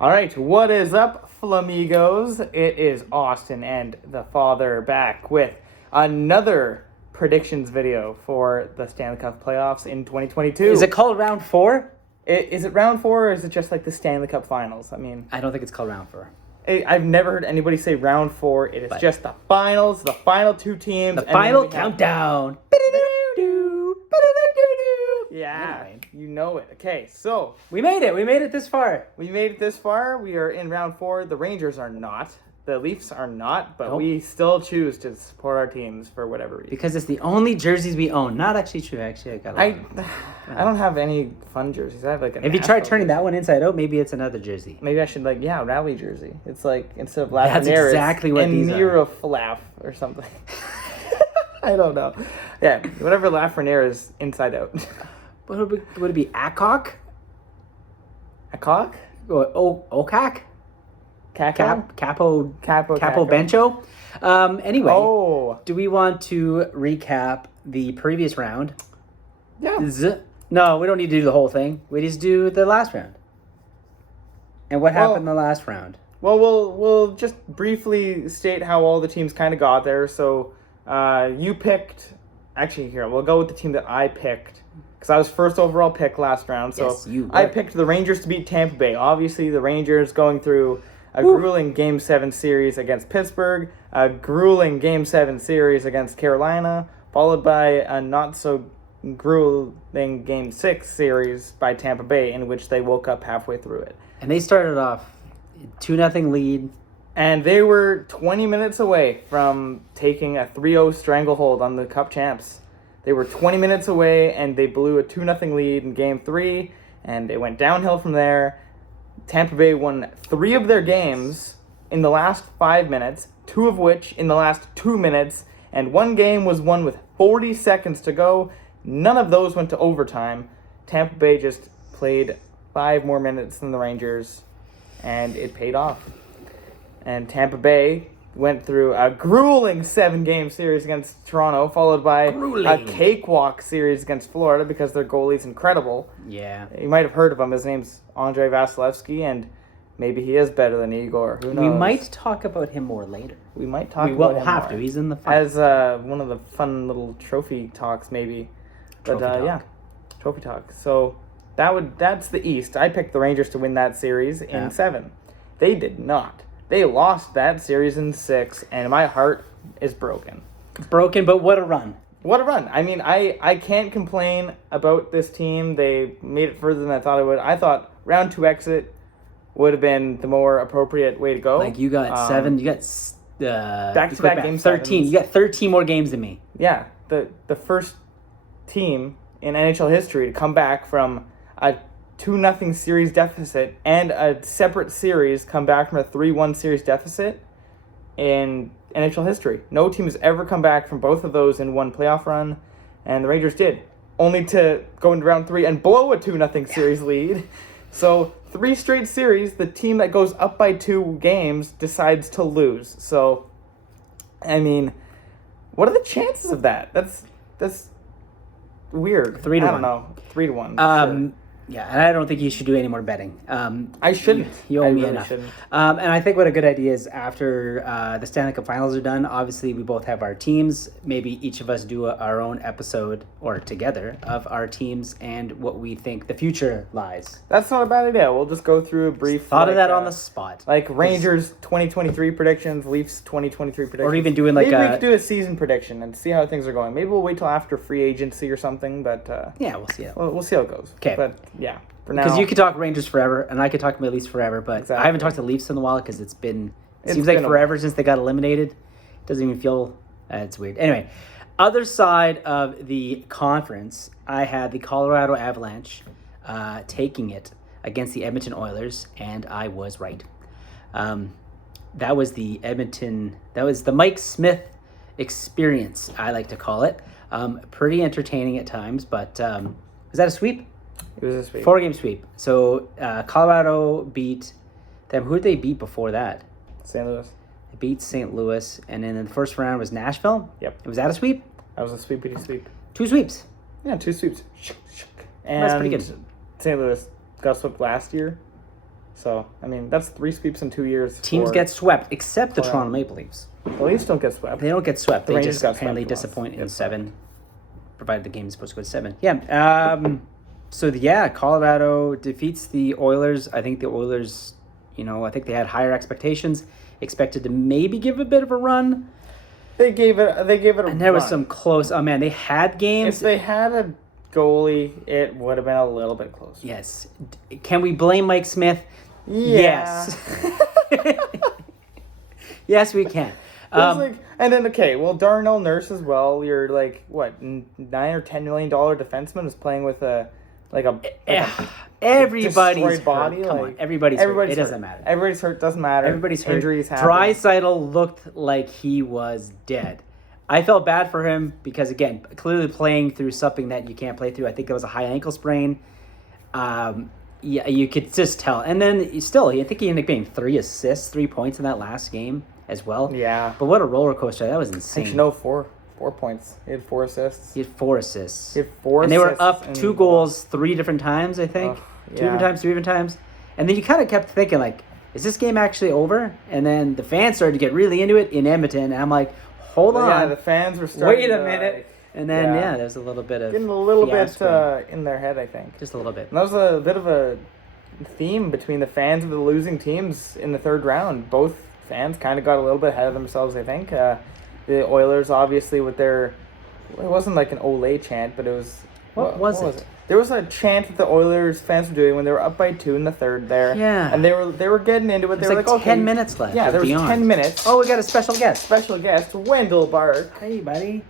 All right, what is up, Flamigos? It is Austin and the father back with another predictions video for the Stanley Cup playoffs in 2022. Is it called round 4? Is it round 4 or is it just like the Stanley Cup finals? I mean, I don't think it's called round 4. I've never heard anybody say round 4. It is just the finals, the final two teams. The final countdown. Yeah, Anyway. you know it. Okay, so We made it. We made it this far. we made it this far. We are in round 4. The Rangers are not. The Leafs are not, but Nope. we still choose to support our teams for whatever reason. Because it's the only jerseys we own. Not actually true. Actually, I got a lot. I don't have any fun jerseys. I have like a. If you try Nashville turning jersey. that one inside out, maybe it's another jersey. Maybe I should rally jersey. It's like instead of That's Lafreniere, exactly what these are. Miroflaf or something. I don't know. Yeah, whatever Lafreniere is inside out. Would it be Akok? A cock? Or Okak? Caco? Capo Capo. Bencho? Anyway, Oh. do we want to recap the previous round? Yeah. No, we don't need to do the whole thing. We just do the last round. And what Well- happened in the last round? Well, we'll just briefly state how all the teams kind of got there. So, you picked. Actually, here we'll go with the team that I picked because I was first overall pick last round. So Yes, you I were. picked the Rangers to beat Tampa Bay. Obviously, the Rangers going through a grueling Game 7 series against Pittsburgh, a grueling Game 7 series against Carolina, followed by a not so grueling Game 6 series by Tampa Bay, in which they woke up halfway through it. And they started off 2-0 lead. And they were 20 minutes away from taking a 3-0 stranglehold on the Cup champs. They were 20 minutes away, and they blew a 2-0 lead in Game 3, and it went downhill from there. Tampa Bay won 3 of their games in the last 5 minutes, 2 of which in the last 2 minutes, and 1 game was won with 40 seconds to go. None of those went to overtime. Tampa Bay just played 5 more minutes than the Rangers, and it paid off. And Tampa Bay went through a grueling 7-game series against Toronto, followed by a Grueling. cakewalk series against Florida because their goalie's incredible. Yeah. You might have heard of him. His name's Andrei Vasilevsky, and maybe he is better than Igor. Who knows? We might talk about him more later. We might talk We about will him have more. to. He's in the final. As one of the fun little trophy talks, maybe. But Trophy talk. yeah, trophy talk. So that's the East. I picked the Rangers to win that series in Yeah. 7. They did not. They lost that series in 6, and my heart is broken. Broken, but what a run. What a run. I mean, I can't complain about this team. They made it further than I thought it would. I thought round 2 exit would have been the more appropriate way to go. Like, you got 7. You got back-to-back game 13. sevens. You got 13 more games than me. Yeah, the first team in NHL history to come back from a 2-0 series deficit and a separate series come back from a 3-1 series deficit in NHL history. No team has ever come back from both of those in one playoff run, and the Rangers did, only to go into round 3 and blow a 2-0 series lead. So 3 straight series, the team that goes up by 2 games decides to lose. So, I mean, what are the chances of that? That's weird. 3 to 1. I don't know. 3 to 1. Sure. Yeah, and I don't think you should do any more betting. I shouldn't. You I owe me really enough. shouldn't. And I think what a good idea is after the Stanley Cup Finals are done, obviously we both have our teams. Maybe each of us do our own episode, or together, of our teams and what we think the future lies. That's not a bad idea. We'll just go through a brief. Thought of that on the spot. Like Rangers 2023 predictions, Leafs 2023 predictions. Or even doing like Maybe we a... could do a season prediction and see how things are going. Maybe we'll wait till after free agency or something, but Yeah, we'll see it. we'll see how it goes. 'Kay. But yeah, for now. Because you could talk Rangers forever, and I could talk my Leafs forever, but Exactly. I haven't talked to Leafs in a while because it It's seems like been a forever since they got eliminated. Doesn't even feel, it's weird. Anyway, other side of the conference, I had the Colorado Avalanche taking it against the Edmonton Oilers, and I was right. That was the Mike Smith experience, I like to call it. Pretty entertaining at times, but was that a sweep? It was this week. 4-game sweep. So Colorado beat them. Who did they beat before that? St. Louis. They beat St. Louis, and then in the first round was Nashville. Yep. Was that a sweep? That was a sweepity sweep. 2 sweeps. Yeah, 2 sweeps. And That's pretty good. St. Louis got swept last year. So, I mean, that's 3 sweeps in 2 years. Teams for- get swept, except the Colorado. Toronto Maple Leafs. The Leafs don't get swept. They don't get swept. The They Rangers just got apparently swept once. disappoint in Get 7, provided the game is supposed to go to 7. Yeah. So, yeah, Colorado defeats the Oilers. I think the Oilers, I think they had higher expectations, expected to maybe give a bit of a run. They gave it a And there was run. some close. Oh, man, they had games. If they had a goalie, it would have been a little bit closer. Yes. Can we blame Mike Smith? Yeah. Yes. Yes, we can. And then Darnell Nurse as well. You're like what, $9 or $10 million defenseman is playing with Everybody's destroyed hurt. body. Come like, on, everybody's hurt. It doesn't matter. Everybody's hurt. Doesn't matter. Everybody's hurt. Injuries happen. Draisaitl looked like he was dead. I felt bad for him because, again, clearly playing through something that you can't play through. I think it was a high ankle sprain. Yeah, you could just tell. And then still, I think he ended up getting 3 points in that last game as well. Yeah. But what a roller coaster. That was insane. Actually, no, 4 points. He had 4 assists. He had 4 assists. He had 4 and they were assists up and- 2 goals 3 different times, I think. 2 different times, 3 different times. And then you kind of kept thinking, like, is this game actually over? And then the fans started to get really into it in Edmonton. And I'm like, hold on. Yeah, the fans were starting Wait a to, minute. like, And then, there's a little bit of getting a little bit fiasco. in their head, I think. Just a little bit. And that was a bit of a theme between the fans of the losing teams in the third round. Both fans kind of got a little bit ahead of themselves, I think. The Oilers, obviously, with their... It wasn't like an Olay chant, but it was... What was it? There was a chant that the Oilers fans were doing when they were up by 2 in the third there. Yeah. And they were getting into it. They There's were like like, 10 okay, minutes left. Yeah, or there was beyond. 10 minutes. Oh, we got a special guest. Special guest, Wendell Bark. Hey, buddy.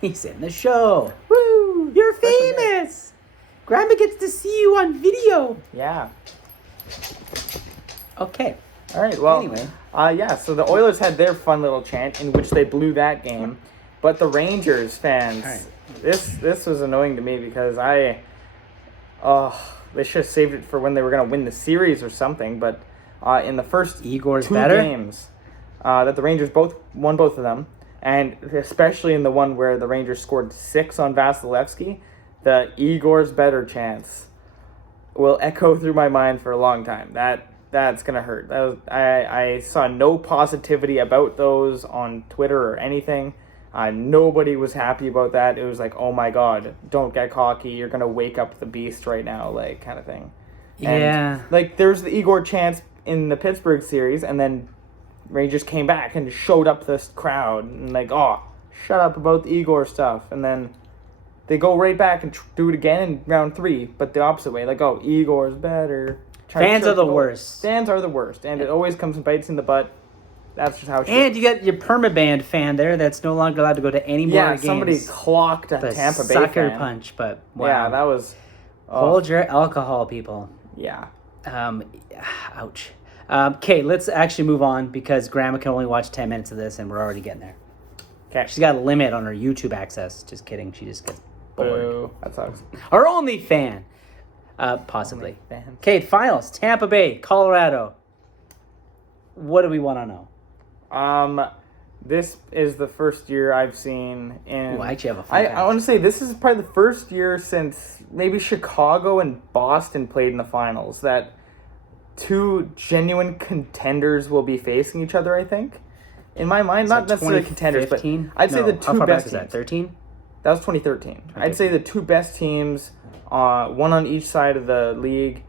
He's in the show. Woo! You're Special guest. famous. Grandma gets to see you on video. Yeah. Okay. All right, well, Anyway. so the Oilers had their fun little chant in which they blew that game, but the Rangers fans, All right. this was annoying to me because they should have saved it for when they were going to win the series or something, but in the first Igor's 2 better? games that the Rangers won both of them, and especially in the one where the Rangers scored 6 on Vasilevsky, the Igor's better chants will echo through my mind for a long time. That's gonna hurt. I saw no positivity about those on Twitter or anything. Nobody was happy about that. It was like, oh my god, don't get cocky. You're gonna wake up the beast right now, like kind of thing. And, Yeah. like there's the Igor chants in the Pittsburgh series, and then Rangers came back and showed up this crowd and like, oh, shut up about the Igor stuff, and then they go right back and do it again in round 3, but the opposite way. Like, oh, Igor's better. Fans are the worst. Fans are the worst, and it always comes and bites in the butt. That's just how it And you got your permaband fan there that's no longer allowed to go to any more games. somebody clocked a The Tampa Bay sucker fan. punch, but wow. Yeah, that was... Hold your alcohol, people. Yeah. Ouch. Okay, let's actually move on because Grandma can only watch 10 minutes of this and we're already getting there. Okay. She's got a limit on her YouTube access. Just kidding. She just gets bored. Boo. That sucks. Our only fan. Possibly. Only fan. Okay, finals. Tampa Bay, Colorado. What do we want to know? This is the first year I've seen in... Ooh, I actually have a fun fact. I want to say this is probably the first year since maybe Chicago and Boston played in the finals that 2 genuine contenders will be facing each other, I think. In my mind, not necessarily contenders, but 2015? I'd say No, the how 2 far back best is teams. that? 13? That was 2013. I'd say the 2 best teams, one on each side of the league.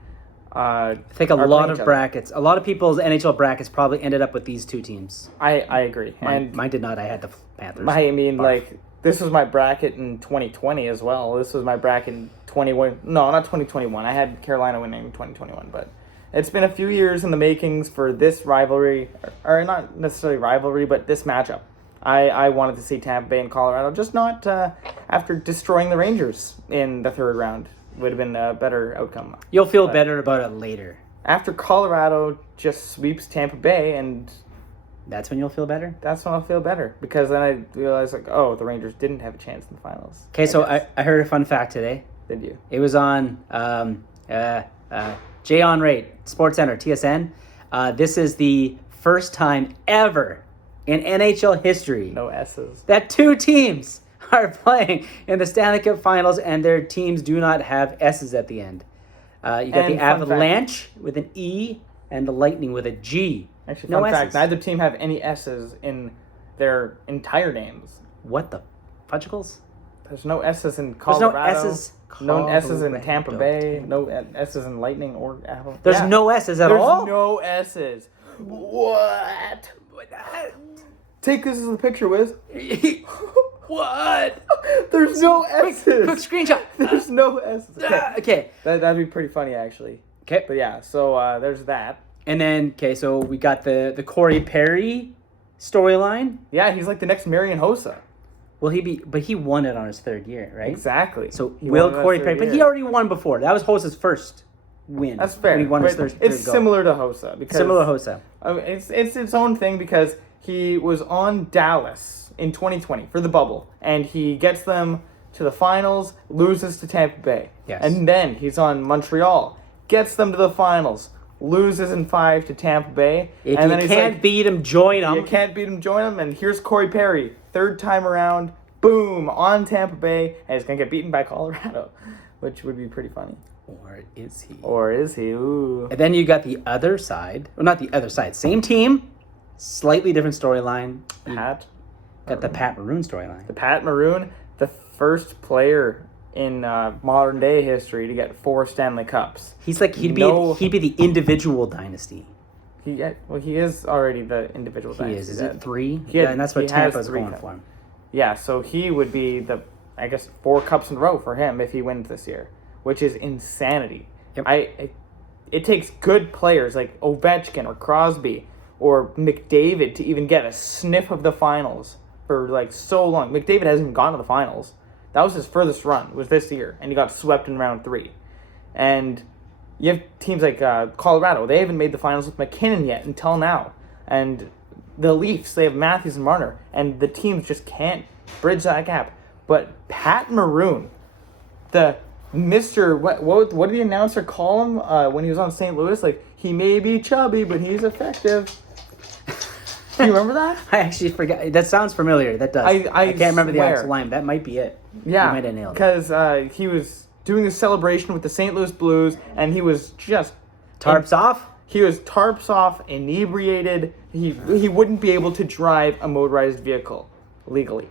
I think a lot of brackets, a lot of people's NHL brackets probably ended up with these 2 teams. I agree. Mine did not. I had the Panthers. I mean, Barf. like, this was my bracket in 2020 as well. This was my bracket in 21. No, not 2021. I had Carolina winning in 2021, but it's been a few years in the makings for this rivalry, or not necessarily rivalry, but this matchup. I wanted to see Tampa Bay and Colorado, just not after destroying the Rangers in the third round. Would have been a better outcome. You'll feel better about it later. After Colorado just sweeps Tampa Bay, and That's when you'll feel better? that's when I'll feel better. Because then I realized, like, oh, the Rangers didn't have a chance in the finals. Okay, so guess. I heard a fun fact today. Did you? It was on Jay On Rate, SportsCenter, TSN. This is the first time ever in NHL history No S's. that 2 teams are playing in the Stanley Cup Finals and their teams do not have S's at the end. You got And the fun Avalanche with an E and the Lightning with a G. Actually, No fun fact, S's. neither team have any S's in their entire names. What the fudgicles? There's no S's in There's Colorado. no S's. No S's in Tampa Colorado. Bay. No S's in Lightning or Avalanche. There's no S's at There's all? no S's. What? Take this as a picture, Wiz. What? There's no S's. Quick screenshot. There's no S's. Okay. Okay. That'd be pretty funny, actually. Okay. But yeah, so there's that. And then, okay, so we got the Corey Perry storyline. Yeah, he's like the next Marian Hossa. Will he be? But he won it on his third year, right? Exactly. So He will won it Corey his Perry? third But he year. already won before. That was Hosa's first win. That's fair. When he won his but third. it's third goal. similar to Hossa because Similar to Hosa. It's its own thing because he was on Dallas in 2020 for the bubble, and he gets them to the finals, loses to Tampa Bay. Yes. And then he's on Montreal, gets them to the finals, loses in 5 to Tampa Bay. If and you then can't beat him, join him. you can't beat him, join him. And here's Corey Perry, third time around, boom, on Tampa Bay, and he's going to get beaten by Colorado, which would be pretty funny. Or is he? Or is he? Ooh. And then you got the other side. Well, not the other side. Same team, slightly different storyline. You Pat. got the Pat Maroon storyline. The Pat Maroon, the first player in modern day history to get 4 Stanley Cups. He's like he'd No. be the individual dynasty. He is already the individual. He dynasty is. Is that- it 3? He had- Yeah, and that's what he has Tampa's 3 going cups. for him. Yeah, so he would be the 4 cups in a row for him if he wins this year, which is insanity. Yep. It takes good players like Ovechkin or Crosby or McDavid to even get a sniff of the finals for like so long. McDavid hasn't even gone to the finals. That was his furthest run, was this year, and he got swept in round 3. And you have teams like Colorado. They haven't made the finals with McKinnon yet until now. And the Leafs, they have Matthews and Marner, and the teams just can't bridge that gap. But Pat Maroon, the Mr. What did the announcer call him when he was on St. Louis? Like, he may be chubby, but he's effective. Do you remember that? I actually forgot. That sounds familiar. That does. I can't remember the swear. actual line. That might be it. Yeah, You might have nailed it. because he was doing a celebration with the St. Louis Blues, and he was just Tarps off. He was tarps off, inebriated. He wouldn't be able to drive a motorized vehicle legally.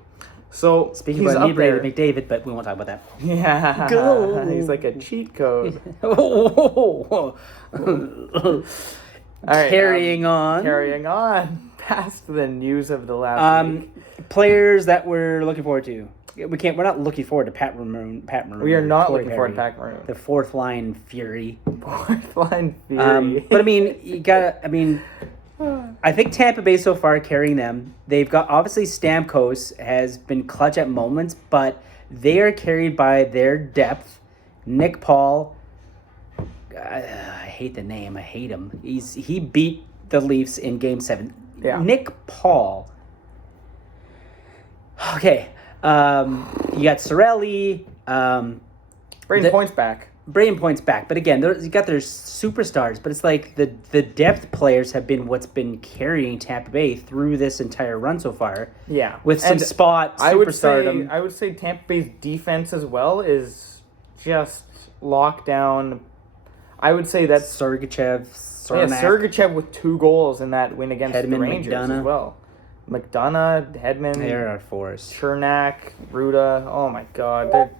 So Speaking he's about up inebriated there. McDavid, but we won't talk about that. Yeah, Go. he's like a cheat code. All All right, Carrying on. Carrying on past the news of the last week. Players that we're looking forward to. We're not looking forward to Pat Maroon. We are not Corey looking forward to Perry, Pat Maroon. the fourth line fury. Fourth line fury. But I mean, I think Tampa Bay so far carrying them. They've got obviously Stamkos has been clutch at moments, but they are carried by their depth. Nick Paul, I hate the name. I hate him. He beat the Leafs in Game 7. Yeah. Nick Paul. Okay. You got Sorelli. Braden Point's back. Braden Point's back, but again, you got their superstars, but it's like the depth players have been what's been carrying Tampa Bay through this entire run so far. Yeah, with some And spot superstardom. I would say Tampa Bay's defense as well is just locked down. I would say that's Sergachev, yeah, Cernak. Sergachev with 2 goals in that win against the Hedman, Rangers McDonough. as well. McDonough, Hedman, They're our force. Chernak, Ruda. Oh my God,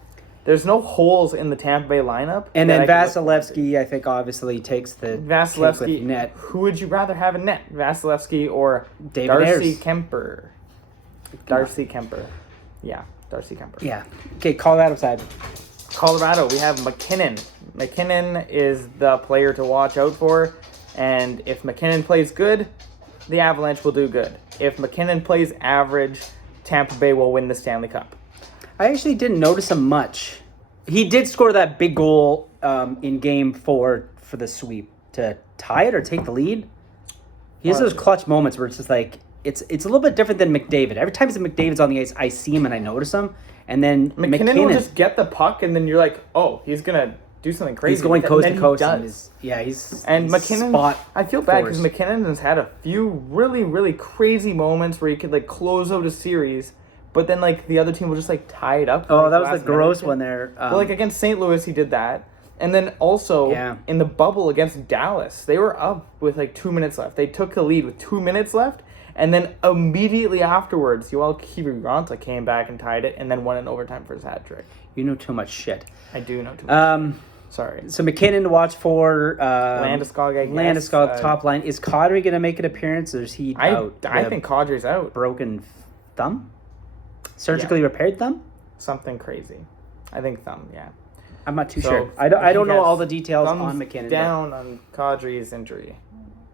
there's no holes in the Tampa Bay lineup. And that then I can look Vasilevsky, I think, obviously takes the cake with Vasilevsky. net. Who would you rather have in net, Vasilevsky or David Darcy Ayres. Kemper? Darcy Kemper. Yeah, Darcy Kemper. Yeah. Okay, Colorado side. Colorado, we have McKinnon. McKinnon is the player to watch out for, and if McKinnon plays good, the Avalanche will do good. If McKinnon plays average, Tampa Bay will win the Stanley Cup. I actually didn't notice him much. He did score that big goal in Game 4 for the sweep to tie it or take the lead. He has those clutch moments where it's just like it's a little bit different than McDavid. Every time McDavid's on the ice, I see him and I notice him. And then McKinnon will just get the puck, and then you're like, oh, he's gonna do something crazy. he's going And coast then to he coast. does. And he's McKinnon, spot. I feel bad because force. McKinnon has had a few really, really crazy moments where he could like close out a series, but then like the other team will just like tie it up. Oh, like, that was last the gross minute. one there. Well, like against St. Louis, he did that. And then also Yeah. in the bubble against Dallas, they were up with like 2 minutes left. They took the lead with 2 minutes left, and then immediately afterwards, Yoel Kiviranta came back and tied it, and then won in overtime for his hat trick. You know too much shit. I do know too much. Sorry. So McKinnon to watch for. Landeskog, I guess. Landeskog, top line. Is Kadri going to make an appearance, or is he out? I think Kadri's out. Broken thumb? Surgically repaired thumb? Something crazy. I think thumb, yeah. I'm not too So, sure. I don't know guess all the details on thumbs McKinnon. down on Kadri's injury,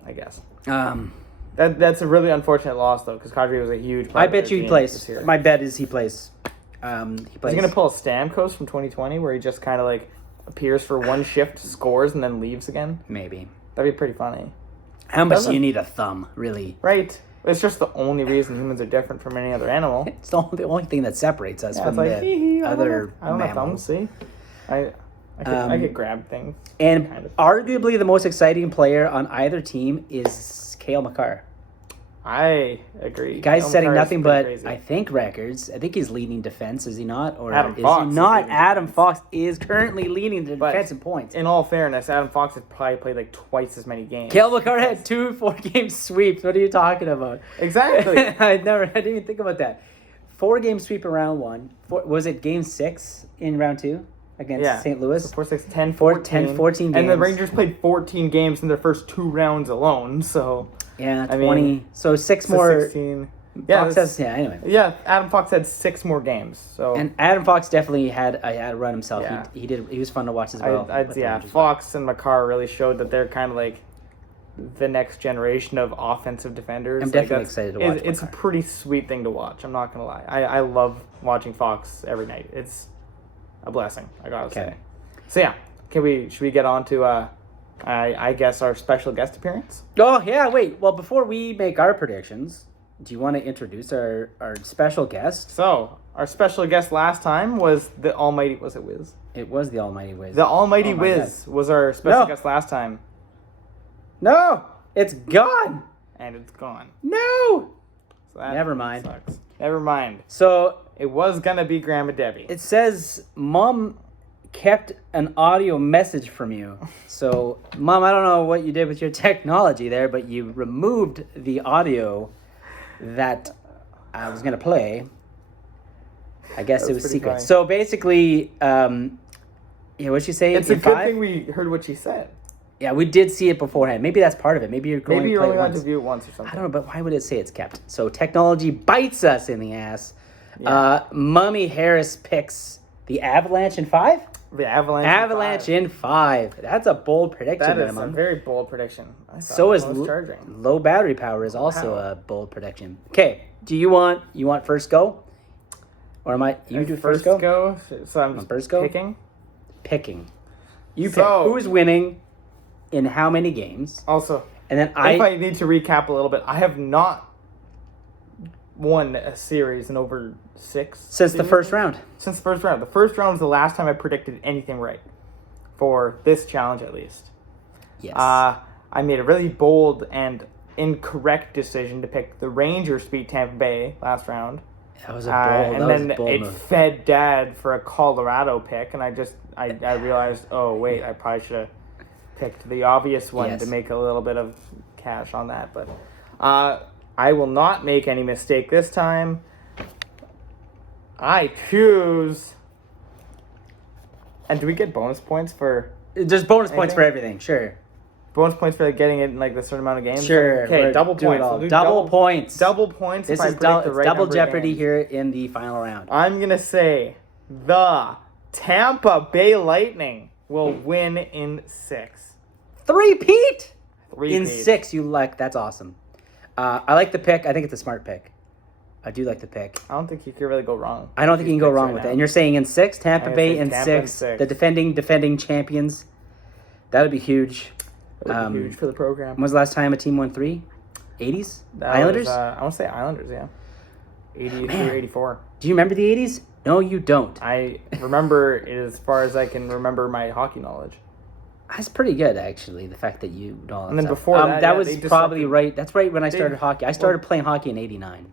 I guess. But, That's a really unfortunate loss, though, because Kadri was a huge part I of their bet you he team plays. this year. My bet is he plays. He Is plays. he going to pull a Stamkos from 2020 where he just kind of like appears for one shift, scores, and then leaves again? Maybe. That'd be pretty funny. How much do Doesn't- you need a thumb, really? Right. It's just the only reason humans are different from any other animal. It's the only thing that separates us Yeah, from it's like, the hee-hee, other I don't have thumbs, mammals. see? I could grab things. And kind of. arguably the most exciting player on either team is Cale Makar. I agree. The guy's Cale setting Makar is nothing pretty but, crazy. I think, records. I think he's leading defense, is he not? Or Adam is Fox he is not? leading Adam defense. Fox is currently leading the But defense in points. In all fairness, Adam Fox has probably played like twice as many games. Cale Makar had 2 4-game sweeps. What are you talking about? Exactly. I didn't even think about that. 4-game sweep in round 1. Was it game 6 in round 2 against St. Louis? So 4, 6, 10, 4, 14. 10, 14 And the games. Rangers played 14 games in their first 2 rounds alone, so... Yeah, I 20. mean, So 6 so more. 16. Yeah, Fox that's- has, anyway. Yeah, Adam Fox had 6 more games, so... And Adam Fox definitely had a run himself. Yeah. He was fun to watch as well. with the yeah, Rangers. Fox and Makar really showed that they're kind of like the next generation of offensive defenders. I'm Like, definitely that's- excited to watch It's a Makar. pretty sweet thing to watch. I'm not gonna lie. I love watching Fox every night. It's a blessing. I gotta Okay. say. So yeah, should we get on to I guess our special guest appearance? Oh, yeah, wait. Well, before we make our predictions, do you want to introduce our special guest? So our special guest last time was the Almighty. Was it Wiz? It was the Almighty Wiz. The Almighty Oh my Wiz was our special No. guest last time, No! It's gone! and it's gone. No! So that Never mind. Sucks. Never mind. So, It was gonna be Grandma Debbie. it says, Mom kept an audio message from you. So, Mom, I don't know what you did with your technology there, but you removed the audio that I was going to play. I guess That it was was pretty secret. funny. So, basically, what'd she say? It's a in good 5? thing we heard what she said. Yeah, we did see it beforehand. Maybe that's part of it. Maybe you're going Maybe to you're play only it allowed once. to view it once or I something. don't know, but why would it say it's kept? So technology bites us in the ass. Yeah. Mummy Harris picks the Avalanche in 5? The Avalanche. Avalanche in 5. That's a bold prediction, That is a minimum. very bold prediction. I thought So is it was charging. low battery power is also Wow. a bold prediction. Okay, do you want first go? Or am I you do first go? So I'm just first go? picking. Picking. You pick So- who's winning in how many games. Also, And then if I need to recap a little bit, I have not won a series in over 6 since the series? first round. Since the first round. The first round was the last time I predicted anything right for this challenge, at least. Yes. I made a really bold and incorrect decision to pick the Rangers beat Tampa Bay last round. that was a bold, And that was then a bold it move. fed Dad for a Colorado pick, and I realized, oh wait, I probably should have picked the obvious one Yes. to make a little bit of cash on that. But I will not make any mistake this time. I choose. And do we get bonus points for There's bonus points Anything? for everything, sure. getting it in like the certain amount of games? Sure. Okay, we're double doing points. it all. We'll do Double points. Double points. This if I is predict the it's right double number of jeopardy games. here in the final round. I'm gonna say the Tampa Bay Lightning will win in 6. Three-peat Three in 6. You like that's awesome. I like the pick. I think it's a smart pick. I do like the pick. I don't think you can really go wrong. I don't think you can go wrong with it. And you're saying in 6, Tampa I'm gonna Bay say in Tampa in 6, 6. the defending champions. That would be huge. That would be huge for the program. When was the last time a team won 3? 80s? That Islanders? was, I want to say Islanders, yeah. 83 man. or 84. Do you remember the 80s? No, you don't. I remember it as far as I can remember my hockey knowledge. That's pretty good, actually. The fact that you know all that And then stuff. before that, yeah, was they probably disrupted- right. That's right when I started They- hockey. I started playing hockey in '89.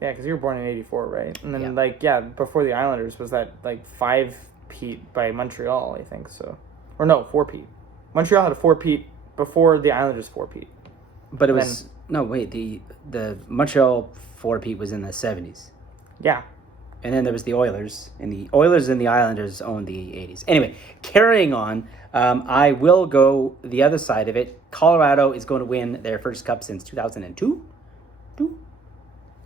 Yeah, because you were born in 84, right? And then, Yeah. before the Islanders was that, 5 3-peat by Montreal, I think so. Or no, 4-peat. Montreal had a 4-peat before the Islanders 4-peat. But it was no wait. The Montreal 4-peat was in the 70s. Yeah. And then there was the Oilers, and the Oilers and the Islanders owned the 80s. Anyway, carrying on, I will go the other side of it. Colorado is going to win their first cup since 2002.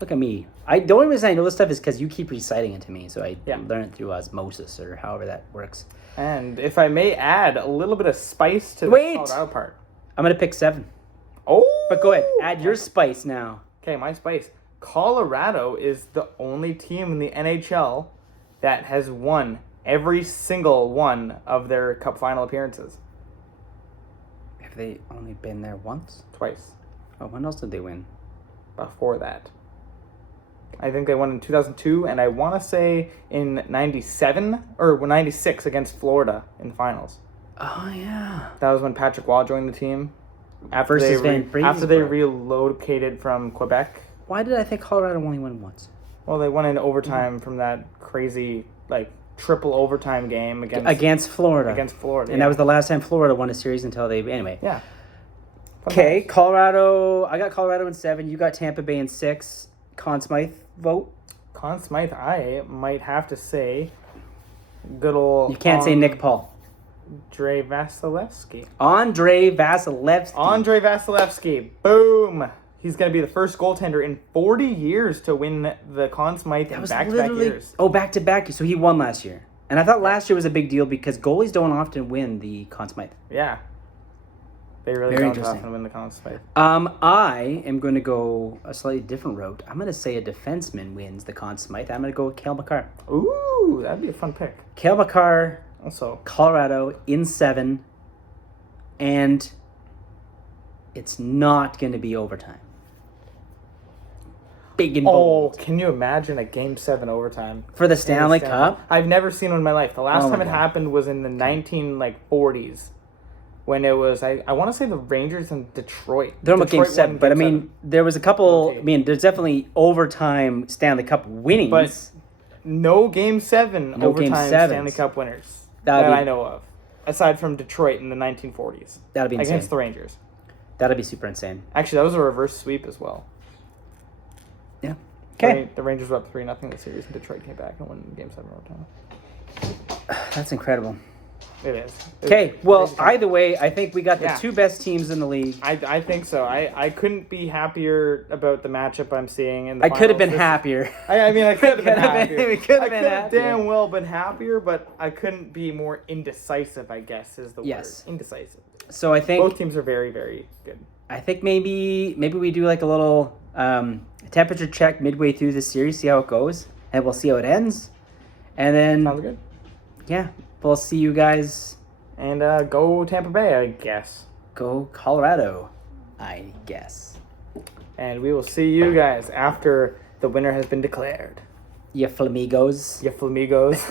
Look at me. The only reason I know this stuff is because you keep reciting it to me, so I learn it through osmosis or however that works. And if I may add a little bit of spice to the Colorado part. I'm going to pick 7. Oh! But go ahead. Add your spice now. Okay, my spice. Colorado is the only team in the NHL that has won every single one of their Cup final appearances. Have they only been there once? Twice. Oh, when else did they win? Before that. I think they won in 2002, and I want to say in 97 or 96 against Florida in the finals. Oh, yeah. That was when Patrick Waugh joined the team. After Versus they Van Freese, after they bro. relocated from Quebec. Why did I think Colorado only won once? Well, they won in overtime from that crazy, triple overtime game Against Florida. Against Florida. And that was the last time Florida won a series until they... Anyway. Yeah. Okay, Colorado... I got Colorado in 7. You got Tampa Bay in 6. Conn Smythe vote? Conn Smythe, I might have to say good old... You can't say Nick Paul. Andrei Vasilevsky. Andrei Vasilevsky. Boom! He's going to be the first goaltender in 40 years to win the Conn Smythe in back-to-back years. Oh, back-to-back. So he won last year. And I thought last year was a big deal because goalies don't often win the Conn Smythe. Yeah. They really Very don't interesting. often win the Conn Smythe. I am going to go a slightly different route. I'm going to say a defenseman wins the Conn Smythe. I'm going to go with Cale Makar. Ooh, that'd be a fun pick. Cale Makar, Also, Colorado in 7. And it's not going to be overtime. Big and bold. can you imagine a Game 7 overtime? For the Stanley Cup? I've never seen one in my life. The last Oh my time it God. happened was in the 1940s. When it was, I want to say the Rangers and Detroit. They're about Game Detroit 7, won but I Game mean, 7. there was a couple. Okay. I mean, there's definitely overtime Stanley Cup winnings. But no Game 7 No Game overtime 7s. Stanley Cup winners That'd that be- I know of. Aside from Detroit in the 1940s. That'd be insane. Against the Rangers. That'd be super insane. Actually, that was a reverse sweep as well. Yeah. Okay. The Rangers were up 3-0 in the series, and Detroit came back and won Game 7 overtime. That's incredible. It is. Okay. Well, either way, I think we got the Yeah. 2 best teams in the league. I think so. I couldn't be happier about the matchup I'm seeing in the I could have been finals. happier. I mean, I could have been Could have been- happier. we could have I been could have happier. damn well been happier, but I couldn't be more indecisive, I guess, is the Yes. word. Indecisive. So I think Both teams are very, very good. maybe we do like a little temperature check midway through the series, see how it goes, and we'll see how it ends, and then Sounds good. yeah, we'll see you guys. And go Tampa Bay, I guess. Go Colorado, I guess. And we will see you guys after the winner has been declared. You flamingos. You flamigos.